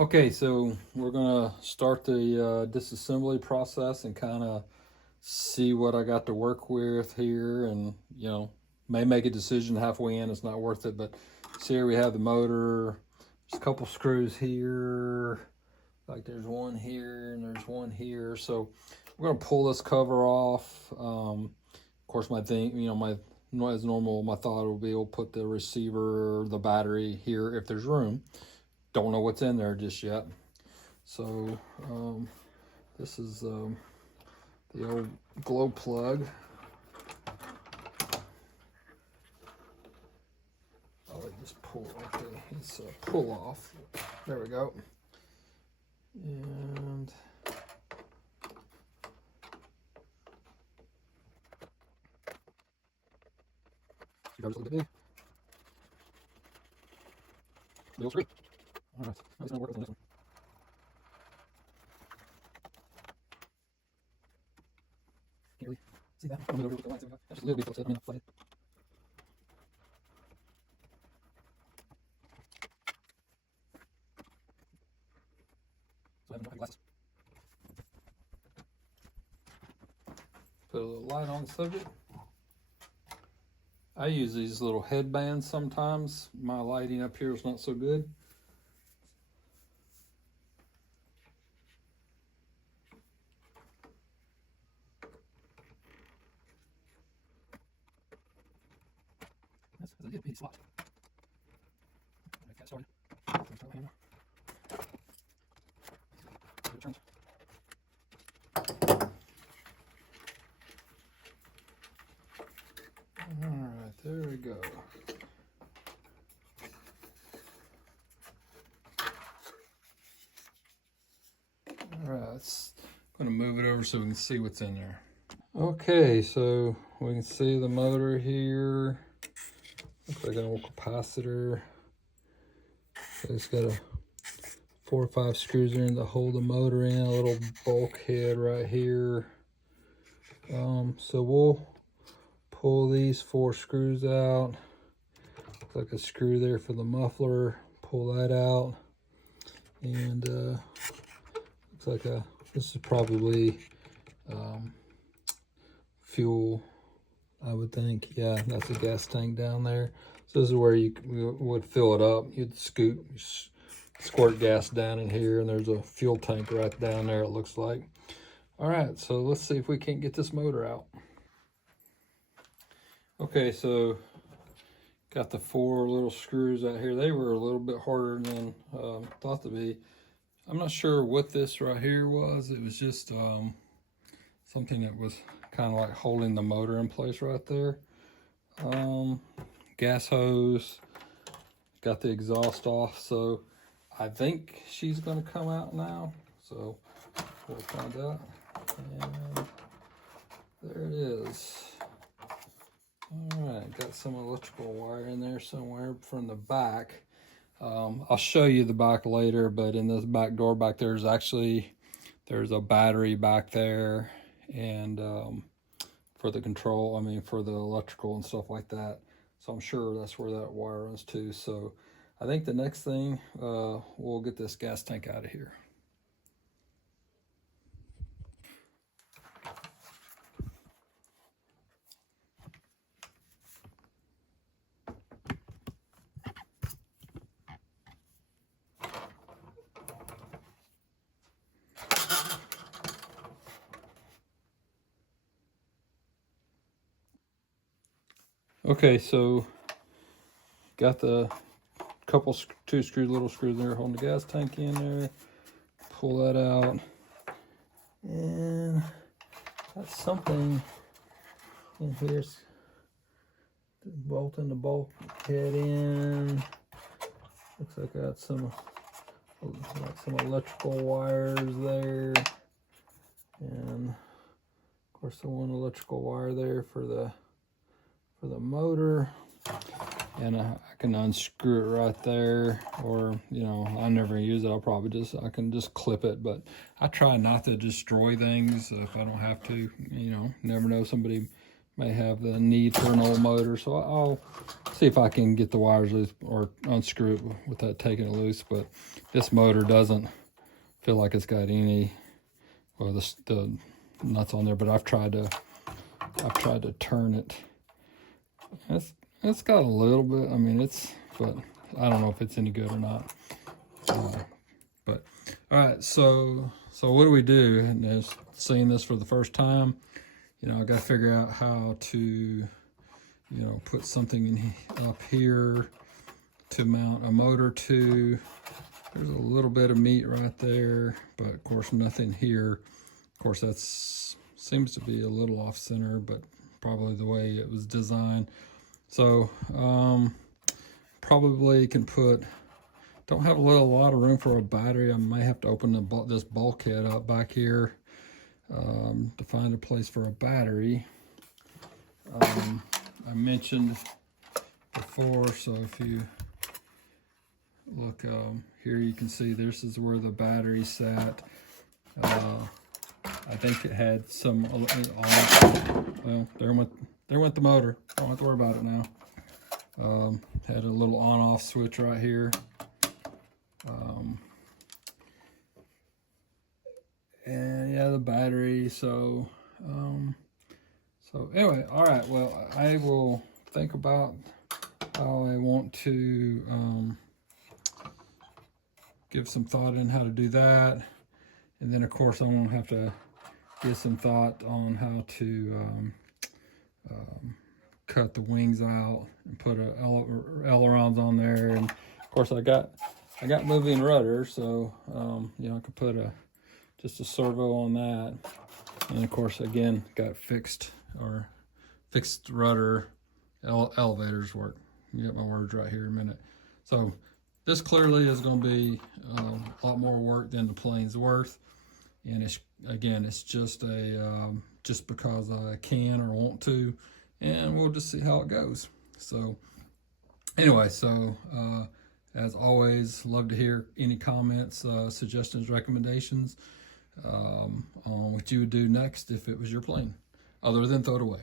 Okay, so we're gonna start the disassembly process and kind of see what I got to work with here, and may make a decision halfway in. It's not worth it, but see here we have the motor. There's a couple screws here, like there's one here and there's one here. So we're gonna pull this cover off. Of course, my thing, as normal, my thought will be we'll put the receiver, the battery here if there's room. Don't know what's in there just yet. So this is the old glow plug. Oh, I just pull. Okay, it's a pull off. There we go. And a little bit big. Little screw. All right, that's gonna work on this one. Can't really see that. I'm gonna go over with the lights. That's just a little bit close. Let me know. Flag. So I haven't dropped my glasses. Put a little light on the subject. I use these little headbands sometimes. My lighting up here is not so good. That's a little bitty slot. Okay, started. Alright, there we go. Alright, I'm going to move it over so we can see what's in there. Okay, so we can see the motor here. Looks like an old capacitor. So it's got 4 or 5 screws in to hold the motor in, a little bulkhead right here. So we'll pull these 4 screws out. Looks like a screw there for the muffler. Pull that out. And looks like this is probably fuel, I would think. Yeah, that's a gas tank down there. So this is where you would fill it up. You'd squirt gas down in here, and there's a fuel tank right down there, it looks like. All right, so let's see if we can't get this motor out. Okay, so got the 4 little screws out here. They were a little bit harder than thought to be. I'm not sure what this right here was. It was just something that was kind of like holding the motor in place right there. Gas hose, got the exhaust off, so I think she's gonna come out now, so we'll find out. And there it is. All right, got some electrical wire in there somewhere from the back. I'll show you the back later, but in this back door back there's a battery back there, and for the control, for the electrical and stuff like that. So I'm sure that's where that wire runs to. So I think the next thing, we'll get this gas tank out of here. Okay, so got the couple 2 little screws there holding the gas tank in there. Pull that out, and got something in here. Bolting the bulkhead in. Looks like I got some electrical wires there, and of course the one electrical wire there for the motor. And I can unscrew it right there, or I never use it. I can just clip it, but I try not to destroy things if I don't have to. Never know, somebody may have the need for an old motor. So I'll see if I can get the wires loose or unscrew it without taking it loose. But this motor doesn't feel like it's got any, well, the nuts on there, but I've tried to turn it. It's got a little bit, I mean, but I don't know if it's any good or not. But all right, so what do we do? And is seeing this for the first time, you know, I got to figure out how to, you know, put something up here to mount a motor to. There's a little bit of meat right there, but of course nothing here. Of course that's seems to be a little off center, but probably the way it was designed. So probably can put, don't have a lot of room for a battery. I may have to open this bulkhead up back here to find a place for a battery. I mentioned before, so if you look here, you can see this is where the battery sat. I think it had some, well, there went the motor. Don't have to worry about it now. Had a little on-off switch right here. And yeah, the battery. So anyway, all right. Well, I will think about how I want to give some thought in how to do that, and then of course I'm gonna have to get some thought on how to cut the wings out and put ailerons on there. And of course I got moving rudder, so you know, I could put just a servo on that. And of course, again, got fixed rudder. Elevators work. You get my words right here in a minute. So this clearly is going to be a lot more work than the plane's worth. And it's just just because I can or want to, and we'll just see how it goes. So anyway, as always, love to hear any comments, suggestions, recommendations on what you would do next if it was your plane, other than throw it away.